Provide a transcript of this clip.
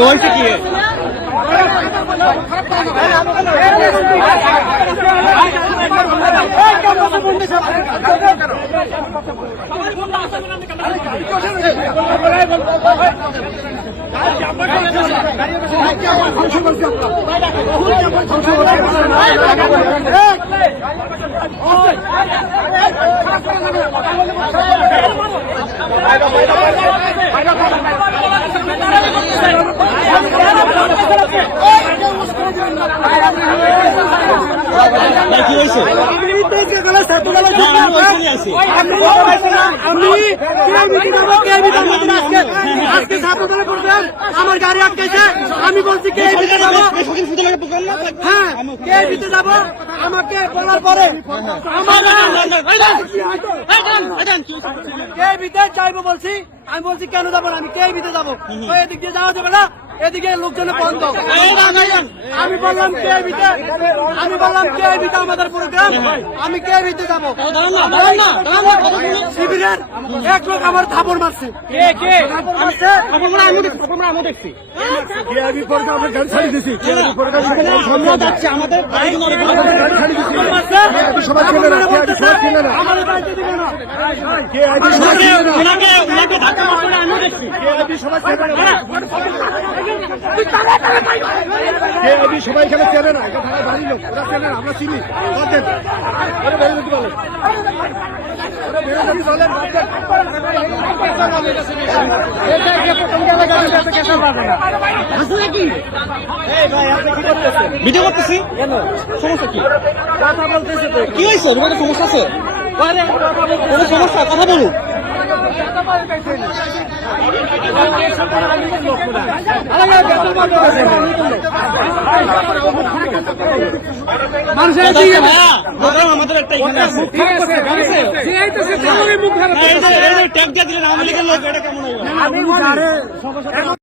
হয়েছে কি কি হয়েছে আমার গাড়ি আটকেছে আমি বলছি কে হ্যাঁ কে দিতে যাবো আমাকে বলার পরে আমার কে দিতে চাইবো বলছি আমি বলছি কেন যাবো না আমি কে দিতে যাবো এদিক দিয়ে যাওয়া যাবে না এদিকে লোকজন বন্ধ আমি বললাম কে দিতে আমাদের প্রোগ্রাম আমি কে দিতে যাবো শিবিরের এক লোক আমার থাপড় মারছে সবাই এখানে চেনে না বাড়ির লোক ওরা চেনে না আমরা চিনি ভিডিও করতেছি সমস্যা কি কথা বলতেছে তো কি হয়েছে সমস্যা আছে কোনো সমস্যা কথা বলুন আমাদের একটা এখানে আছে ট্যাগ দিয়ে দিলেন আওয়ামী লীগের লোক এটা কেমন